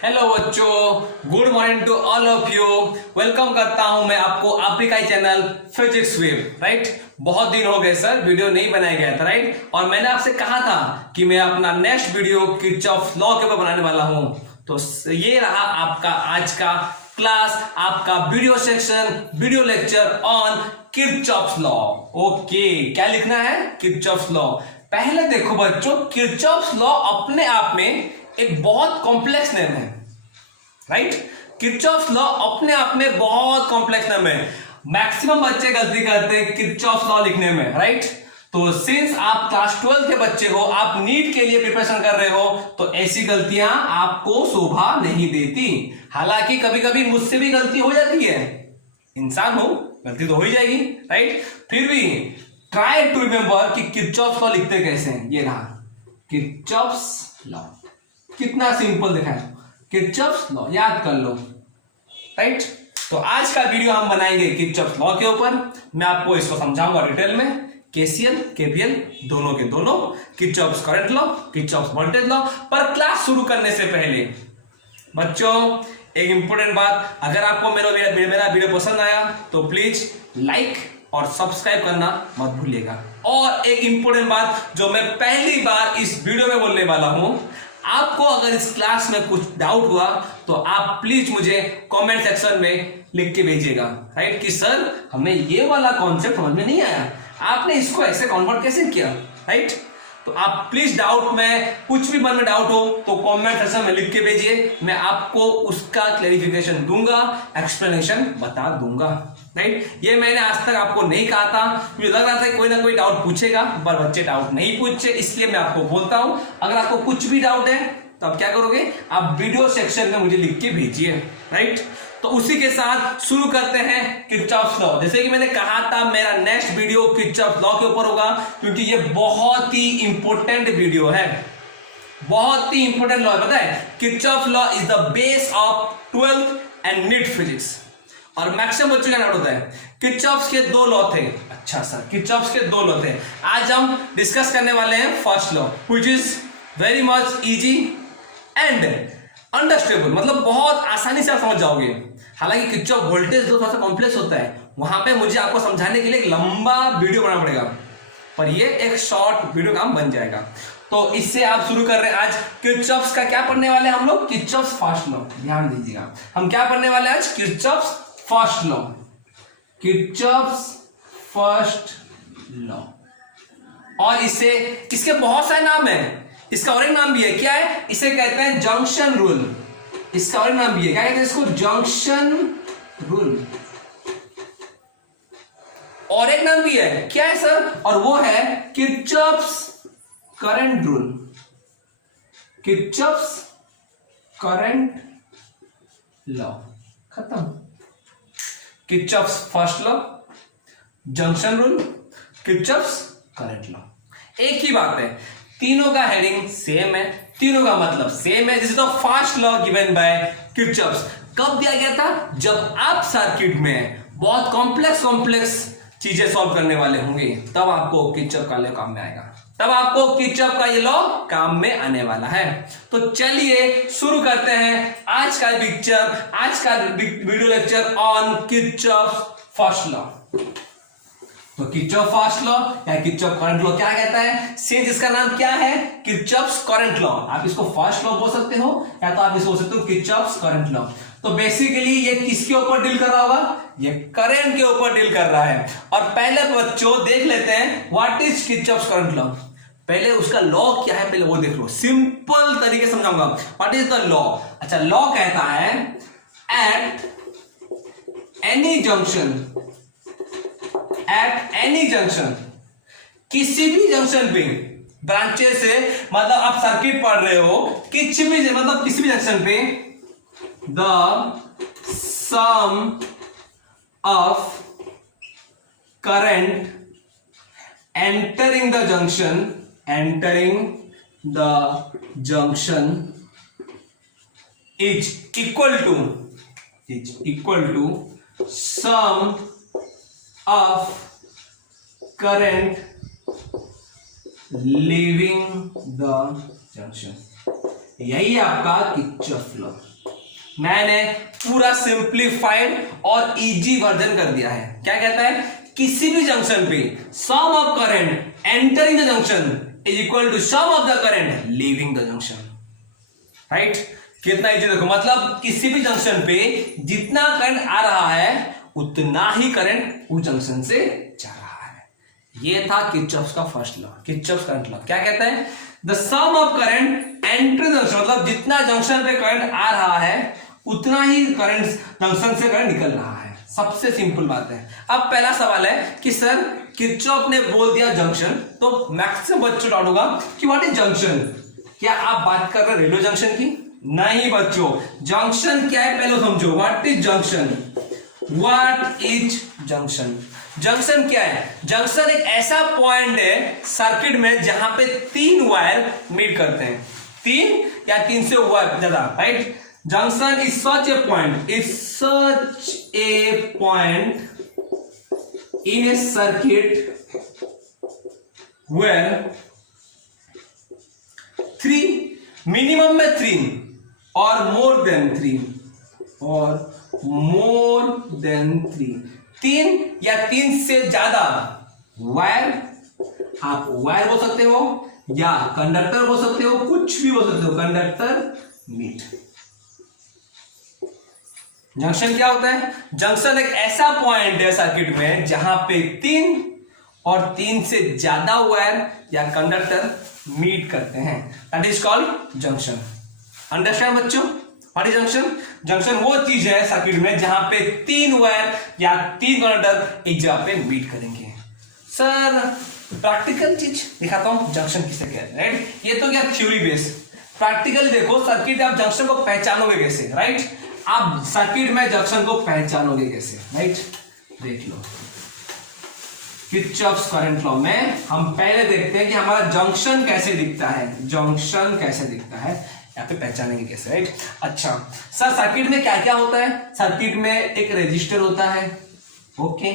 Hello बच्चों, good morning to all of you. Welcome करता हूं मैं आपको आपका ही चैनल फिजिक्स वेव। राइट, बहुत दिन हो गए सर वीडियो नहीं बनाया गया था। राइट, और मैंने आपसे कहा था कि मैं अपना नेक्स्ट वीडियो किरचॉफ लॉ के ऊपर बनाने वाला हूं। तो ये रहा आपका आज का क्लास, आपका video section, video lecture on Kirchhoff law. Okay, क्या लिखना है? Kirchhoff law. पहले देखो बच्चों, किरचॉफ लॉ अपने आप में एक बहुत कॉम्प्लेक्स नेम है। राइट, किरचॉफ लॉ अपने आप में बहुत कॉम्प्लेक्स नेम है। मैक्सिमम बच्चे गलती करते हैं किरचॉफ लॉ लिखने में। राइट, तो सिंस आप क्लास 12 के बच्चे हो, आप नीट के लिए प्रिपरेशन कर रहे हो, तो ऐसी गलतियां आपको शोभा नहीं देती। हालांकि कभी कभी मुझसे भी गलती हो जाती है, इंसान हो, गलती तो हो ही जाएगी। राइट, फिर भी ट्राई टू रिमेंबर कि किरचॉफ लॉ लिखते कैसे हैं। ये रहा किरचॉफ लॉ, कितना सिंपल दिखा है, किरचॉफ लॉ याद कर लो। राइट, तो आज का वीडियो हम बनाएंगे किरचॉफ लॉ के ऊपर। मैं आपको इसको समझाऊंगा डिटेल में, केसीएल केवीएल दोनों के दोनों, Kirchhoff current law, Kirchhoff voltage law. पर क्लास शुरू करने से पहले बच्चों एक इंपॉर्टेंट बात, अगर आपको मेरा वीडियो पसंद आया तो प्लीज लाइक और सब्सक्राइब करना मत भूलिएगा। और एक इंपॉर्टेंट बात जो मैं पहली बार इस वीडियो में बोलने वाला हूं, आपको अगर इस क्लास में कुछ डाउट हुआ तो आप प्लीज मुझे कमेंट सेक्शन में लिख के भेजिएगा। राइट, कि सर हमें ये वाला कॉन्सेप्ट समझ में नहीं आया, आपने इसको ऐसे कन्वर्ट कैसे किया। राइट, तो आप प्लीज डाउट में, कुछ भी मन में डाउट हो तो कमेंट सेक्शन में लिख के भेजिए, मैं आपको उसका क्लैरिफिकेशन दूंगा, एक्सप्लेनेशन बता दूंगा। राइट, ये मैंने आज तक आपको नहीं कहा था, मुझे लग रहा था कोई ना कोई डाउट पूछेगा, पर बच्चे डाउट नहीं पूछे, इसलिए मैं आपको बोलता हूं अगर आपको कुछ भी डाउट है तो आप क्या करोगे, आप वीडियो सेक्शन में मुझे लिख के भेजिए। राइट, तो उसी के साथ शुरू करते हैं किरचॉफ लॉ। जैसे कि मैंने कहा था मेरा नेक्स्ट वीडियो किरचॉफ लॉ के ऊपर होगा, क्योंकि ये बहुत ही इंपॉर्टेंट वीडियो है, बहुत ही इंपॉर्टेंट लॉ है। पता है, Kirchhoff law is the base of 12th and NEET physics. और मैक्सिमम बच्चों का डाउट होता है किरचॉफ के दो लॉ थे। अच्छा सर, किरचॉफ के दो लॉ थे। आज हम डिस्कस करने वाले हैं first law, which is very much easy and understandable, मतलब बहुत आसानी से आप समझ जाओगे। हालांकि किरचॉफ वोल्टेज लॉ थोड़ा सा कॉम्प्लेक्स होता है, वहां पे मुझे आपको समझाने के लिए एक लंबा वीडियो बनाना पड़ेगा, पर ये एक शॉर्ट वीडियो काम बन जाएगा। तो इससे आप शुरू कर रहे हैं आज किरचॉफ का क्या पढ़ने वाले हैं हम लोग, किरचॉफ फर्स्ट लॉ। ध्यान दीजिएगा, हम क्या पढ़ने वाले हैं आज, Kirchhoff first law, Kirchhoff first law. और इसे, इसके बहुत सारे नाम हैं, इसका और एक नाम भी है, क्या है, इसे कहते हैं जंक्शन रूल। इसका और एक नाम भी है, क्या कहते हैं इसको, जंक्शन रूल। और एक नाम भी है, क्या है सर, और वो है Kirchhoff's current rule. Kirchhoff's current law, खत्म। Kirchhoff's first law, junction rule, Kirchhoff's current law, एक ही बात है। तीनों का हेडिंग सेम है, तीनों का मतलब सेम है। This is the first law given by Kirchhoff's. कब दिया गया था, जब आप सर्किट में बहुत कॉम्प्लेक्स चीजें सॉल्व करने वाले होंगे, तब आपको किरचॉफ का लॉ काम में आएगा, तब आपको किरचॉफ का ये लॉ काम में आने वाला है। तो चलिए शुरू करते हैं आज का पिक्चर, आज का video lecture on Kirchhoff first law. तो किरचॉफ फर्स्ट लॉ या किरचॉफ करंट लॉ क्या कहता है, सिंस इसका नाम क्या है, किरचॉफ करंट लॉ, आप इसको फर्स्ट लॉ बोल सकते हो या तो आप इसको बोल सकते हो किरचॉफ करंट लॉ। तो बेसिकली ये किसके ऊपर डील कर रहा होगा, ये करंट के ऊपर डील कर रहा है। और पहले बच्चों देख लेते हैं what is Kirchhoff current law. पहले उसका लॉ क्या है, पहले वो देख लो, सिंपल तरीके से समझाऊंगा। What is the law. अच्छा, लॉ कहता है एट एनी जंक्शन, किसी भी जंक्शन पे, ब्रांचेस से, मतलब आप सर्किट पढ़ रहे हो, किसी भी जंक्शन पे, the sum of current entering the junction is equal to sum of current leaving the junction। यही आपका किरचॉफ लॉ। मैंने पूरा सिंप्लीफाइड और इजी वर्जन कर दिया है। क्या कहता है, किसी भी जंक्शन पे sum of current entering the junction is equal to sum of the current leaving the junction. Right, कितना इजी देखो, मतलब किसी भी जंक्शन पे जितना करंट आ रहा है उतना ही करंट उस जंक्शन से जा रहा है। ये था किरचॉफ का first law, Kirchhoff current law. क्या कहता है, the sum of current entering junction, मतलब जितना जंक्शन पे करंट आ रहा है उतना ही करंट जंक्शन से करंट निकल रहा है। सबसे सिंपल बात है। अब पहला सवाल है कि सर किरचॉफ ने बोल दिया जंक्शन, तो मैक्सिमम बच्चों डाउट होगा कि व्हाट इज जंक्शन। क्या आप बात कर रहे हैं रेलवे जंक्शन की? नहीं बच्चों, जंक्शन क्या है पहले समझो। What is junction, what is junction. Junction क्या है, जंक्शन एक ऐसा पॉइंट है सर्किट में जहां पे तीन वायर मीट करते हैं, तीन या तीन से वायर ज्यादा। Right, junction is such a point, in a circuit where three, minimum में 3 or more than 3 तीन या तीन से ज्यादा वायर, आप वायर बोल सकते हो या कंडक्टर बोल सकते हो, कुछ भी बोल सकते हो, कंडक्टर मीट। जंक्शन क्या होता है, जंक्शन एक ऐसा पॉइंट है सर्किट में जहां पे तीन और तीन से ज्यादा वायर या कंडक्टर मीट करते हैं, that is called junction. Understand बच्चों, व्हाट इज जंक्शन। जंक्शन वो चीज है सर्किट में जहां पे तीन वायर या तीन कंडक्टर एक जगह पे मीट करेंगे। सर प्रैक्टिकल चीज दिखाता हूं, जंक्शन किसे कहते हैं। राइट, ये तो क्या थ्योरी बेस, प्रैक्टिकल देखो सर्किट, आप जंक्शन को पहचानोगे कैसे। राइट, आप सर्किट में जंक्शन को पहचानोगे कैसे। राइट, देख लो किरचॉफ्स करंट लॉ में हम पहले देखते हैं कि हमारा जंक्शन कैसे दिखता है, जंक्शन कैसे दिखता है, यहाँ पे पहचानेंगे कैसे। राइट, अच्छा सर सर्किट में क्या क्या होता है, सर्किट में एक रेजिस्टर होता है। ओके,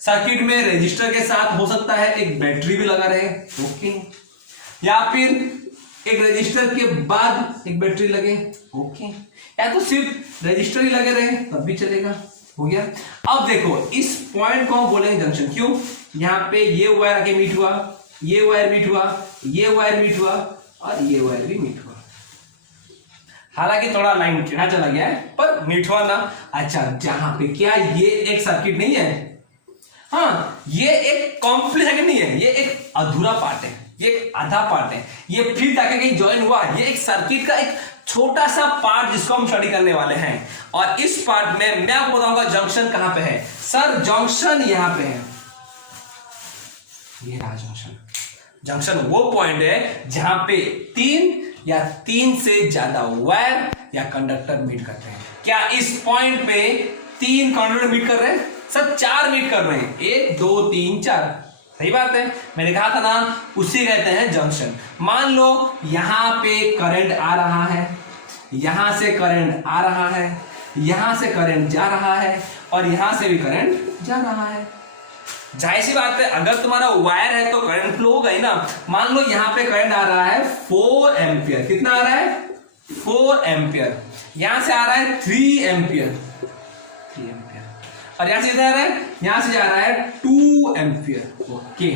सर्किट में रेजिस्टर के साथ हो सकता है एक बैटरी भी लगा रहे। ओके, या फिर एक रेजिस्टर के बाद एक बैटरी लगे। ओके, या तो सिर्फ रेजिस्टर ही लगे रहे तब भी चलेगा। हो गया। अब देखो इस पॉइंट को हम बोलेंगे जंक्शन। क्यों, यहाँ पे ये वायर आके मीट हुआ, ये वायर मीट हुआ, ये वायर मीट हुआ और ये वायर भी मीट हुआ। हालांकि थोड़ा लाइन टेढ़ा चला गया है पर मीट हुआ ना। अच्छा, जहां पे क्या ये एक सर्किट नहीं है, हाँ ये एक कॉम्प्लीट सर्किट नहीं है, ये एक अधूरा पार्ट है, ये एक आधा पार्ट है, ये फिर जाके कहीं ज्वाइन हुआ। ये एक सर्किट का एक छोटा सा पार्ट जिसको हम स्टडी करने वाले हैं। और इस पार्ट में मैं आपको बताऊंगा जंक्शन कहां पे है। सर जंक्शन यहां पे है, ये रहा जंक्शन। जंक्शन वो पॉइंट है जहां पे तीन या तीन से ज्यादा वायर या कंडक्टर मीट करते हैं। क्या इस पॉइंट पे तीन कंडक्टर मीट कर रहे हैं? सर चार मीट कर रहे हैं, 1 2 3 4। सही बात है, मैंने कहा था ना, उसे कहते हैं जंक्शन। मान लो यहां पे करंट आ रहा है, यहां से करंट आ रहा है, यहां से करंट जा रहा है और यहां से भी करंट जा रहा है। जाहिर सी बात है, अगर तुम्हारा वायर है तो करंट फ्लो होगा ही ना। मान लो यहां पे करंट आ रहा है 4 एम्पियर। कितना आ रहा है? 4 एम्पियर। यहां से आ रहा है 3 एम्पियर, 3 एम्पियर। और यहां से जा रहा है, यहां से जा रहा है 2 एम्पियर। ओके,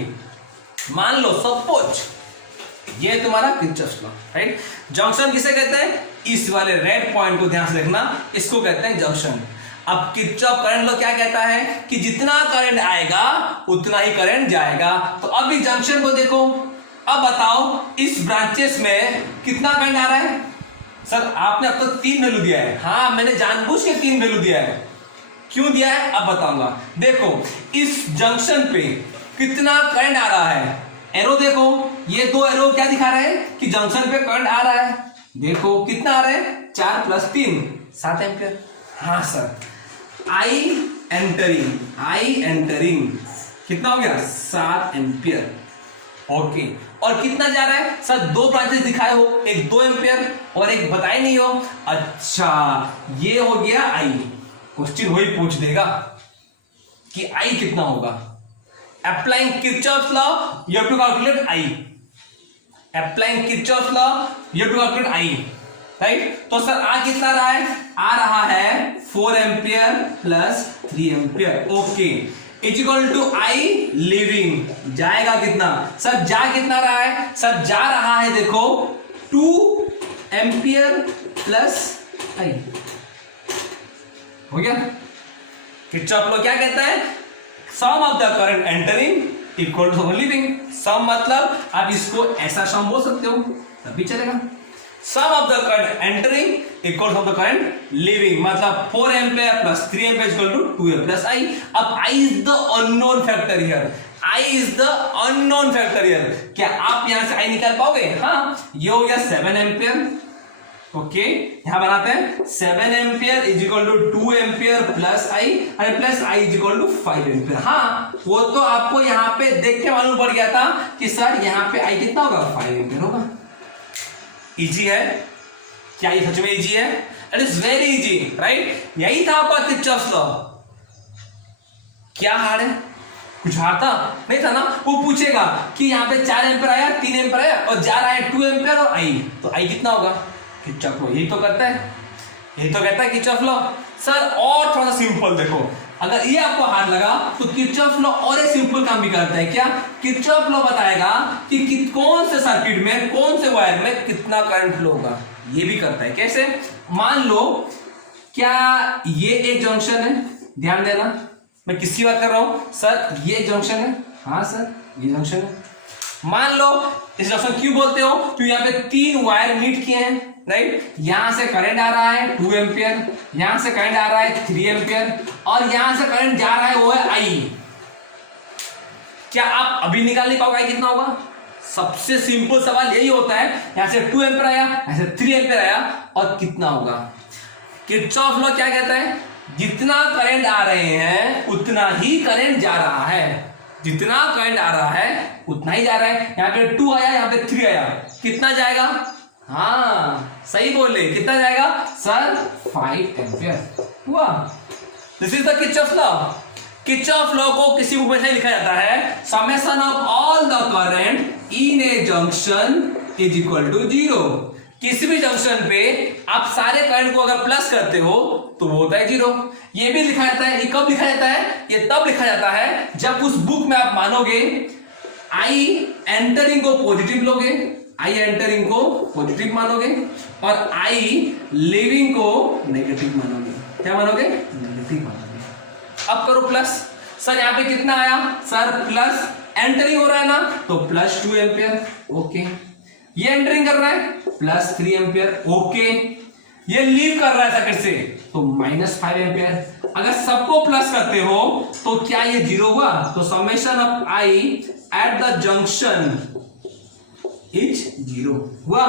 मान लो सपोज ये तुम्हारा किरचॉफ्स लॉ। राइट, जंक्शन किसे कहते हैं? इस वाले रेड पॉइंट को ध्यान से देखना, इसको कहते हैं जंक्शन। अब किरचॉफ करंट लॉ क्या कहता है कि जितना करंट आएगा उतना ही करंट जाएगा। तो अब इस जंक्शन को देखो, अब बताओ इस ब्रांचेस में कितना करंट आ रहा है? सर आपने अब तक 3 वैल्यू दिया है। हाँ, मैंने जानबूझ के 3 वैल्यू दिया है। क्यों दिया है अब बताऊंगा। देखो इस जंक्शन पे कितना करंट आ रहा है, एरो देखो, ये 2 एरो क्या दिखा रहे हैं कि जंक्शन पे करंट आ रहा है। देखो कितना आ रहा है, 4 + 3 7 एम्पियर। हाँ सर, आई एंटरिंग कितना हो गया? 7 एम्पियर। ओके, और कितना जा रहा है? सर 2 ब्रांचेस दिखाए हो, एक 2 एम्पियर और एक बताए नहीं हो। अच्छा, ये हो गया आई। क्वेश्चन वही पूछ देगा कि आई कितना होगा। Applying Kirchhoff's law you have to calculate I. Applying Kirchhoff's law you have to calculate I. Right. तो सर आ कितना रहा है, आ रहा है 4 ampere plus 3 ampere, okay, is equal to I leaving. जाएगा कितना सर, जा कितना रहा है सर, जा रहा है देखो 2 एम्पियर प्लस आई, हो गया। किरचॉफ लॉ क्या कहता है, sum of the current entering equal to leaving. Sum मतलब आप इसको ऐसा सम बोल सकते हो, तब भी चलेगा। Sum of the current entering equal to the current leaving, मतलब 4 ampere plus 3 ampere equal to 2 plus I. अब I is the unknown factor here, I is the unknown factor here. क्या आप यहां से आई निकाल पाओगे, हाँ, ये हो गया 7 एम्पियर, ओके, यहां बनाते हैं 7 ampere is equal to 2 ampere plus I, और plus I is equal to 5 ampere. हाँ, वो तो आपको यहां पे देख के मालूम पड़ गया था कि सर यहां पे आई कितना होगा, 5 एम्पियर होगा। इजी है क्या, ये सच में इजी है, it is very easy, right. यही था आपका किरचॉफ लॉ। क्या हार्ड है, कुछ हार्ड था नहीं था ना। वो पूछेगा कि यहाँ पे 4 एम्पियर आया, 3 एम्पियर आया और जा रहा है 2 एम्पियर और आई, तो आई कितना होगा, किरचॉफ लॉ यही तो करता है, यही तो कहता है किरचॉफ लॉ। सर और थोड़ा सा सिंपल देखो, अगर ये आपको हार्ड लगा तो किरचॉफ लॉ और एक सिंपल काम भी करता है। क्या, किरचॉफ लॉ बताएगा कि कौन से सर्किट में, कौन से वायर में कितना करंट फ्लो होगा, ये भी करता है। कैसे, मान लो क्या ये एक जंक्शन है, ध्यान देना मैं किसकी बात कर रहा हूं सर, ये जंक्शन है, हाँ सर ये जंक्शन है। मान लो इस जंक्शन क्यों बोलते हो, क्योंकि यहाँ पे 3 वायर मीट किए हैं, राइट। यहां से करंट आ रहा है 2 एम्पियर, यहां से करंट आ रहा है 3 एम्पियर, और यहां से करंट जा रहा है वो है आई। क्या आप अभी निकाल नहीं पाओगे कितना होगा, सबसे सिंपल सवाल यही होता है। यहां से 2 एम्पियर आया, यहां से 3 एम्पियर आया, और कितना होगा। किरचॉफ लॉ क्या कहता है, जितना करंट आ रहे हैं उतना ही करंट जा रहा है, जितना करंट आ रहा है उतना ही जा रहा है। यहां पे 2 आया, यहां पे 3 आया, कितना जाएगा, हाँ सही बोले, कितना जाएगा सर, 5 एम्पियर हुआ। This is the Kirchhoff law. Kirchhoff law को किसी बुक में से लिखा जाता है, summation of all the current in a junction is equal to 0। किसी भी जंक्शन पे आप सारे करंट को अगर प्लस करते हो तो वो होता है 0। ये भी लिखा जाता है, ये कब लिखा जाता है, ये तब लिखा जाता है जब उस बुक में आप मानोगे आई एंटरिंग को पॉजिटिव लोगे, आई एंटरिंग को पॉजिटिव मानोगे, और आई लिविंग को नेगेटिव मानोगे। क्या मानोगे, नेगेटिव मानोगे। अब करो प्लस, सर यहाँ पे कितना आया सर, प्लस एंटरिंग हो रहा है ना, तो प्लस 2 एम्पियर, ओके। ये एंटरिंग कर रहा है प्लस 3 एम्पियर, ओके। ये लीव कर रहा है सर्किट से, तो माइनस 5 एम्पियर। अगर सबको प्लस करते हो तो क्या ये 0 हुआ, तो summation of I at the junction is 0 हुआ।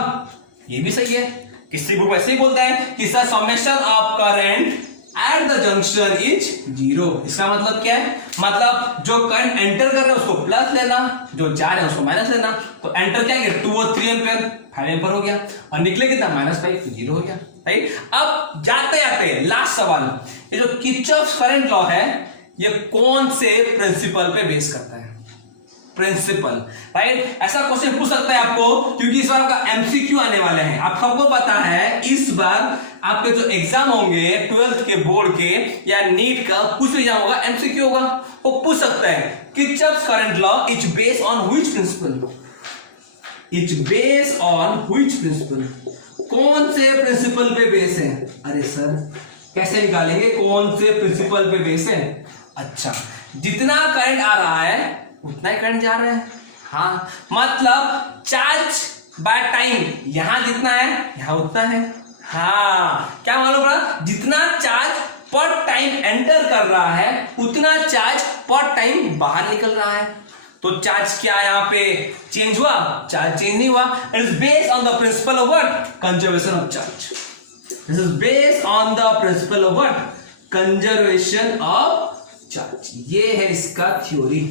ये भी सही है, किसी बुक वैसे ही बोलता है कि sir summation of current at the junction is 0। इसका मतलब क्या है, मतलब जो करंट एंटर कर रहे हैं उसको प्लस लेना, जो जा रहे हैं उसको माइनस लेना। तो एंटर क्या गया 2 और 3 एम्पियर, 5 एम्पियर हो गया, और निकले कितना -5, तो 0 हो गया, राइट। अब जाते जाते लास्ट सवाल, ये जो किरचॉफ करंट लॉ है ये कौन से प्रिंसिपल पे बेस करता है, प्रिंसिपल, राइट। ऐसा क्वेश्चन पूछ सकता है आपको, क्योंकि इस बार आपका एमसीक्यू आने वाले हैं। आप सबको पता है इस बार आपके जो एग्जाम होंगे 12th के बोर्ड के या नीट का, कुछ एग्जाम होगा एमसीक्यू होगा, वो पूछ सकता है Kirchhoff current law is based on which principle, is based on which principle, कौन से प्रिंसिपल पे बेस है। अरे सर कैसे निकालेंगे कौन से प्रिंसिपल पे बेस है, अच्छा जितना करंट आ रहा है उतना ही करंट जा रहा है, हाँ मतलब चार्ज बाय टाइम, यहां जितना है यहां उतना है, हाँ क्या मालूम पड़ा, जितना चार्ज पर टाइम एंटर कर रहा है उतना चार्ज पर टाइम बाहर निकल रहा है। तो चार्ज क्या यहाँ पे चेंज हुआ, चार्ज चेंज नहीं हुआ। It is based on the principle of what, conservation of charge. This is based on the principle of what, conservation of charge. ये है इसका थ्योरी।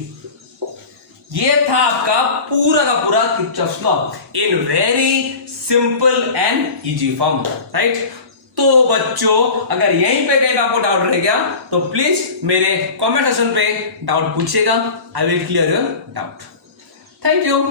ये था आपका पूरा का पूरा Kirchhoff law in very simple and easy form, right. तो बच्चों अगर यहीं पे कहीं आपको डाउट रह गया तो प्लीज मेरे कमेंट सेक्शन पे डाउट पूछिएगा, I will clear your doubt. Thank you.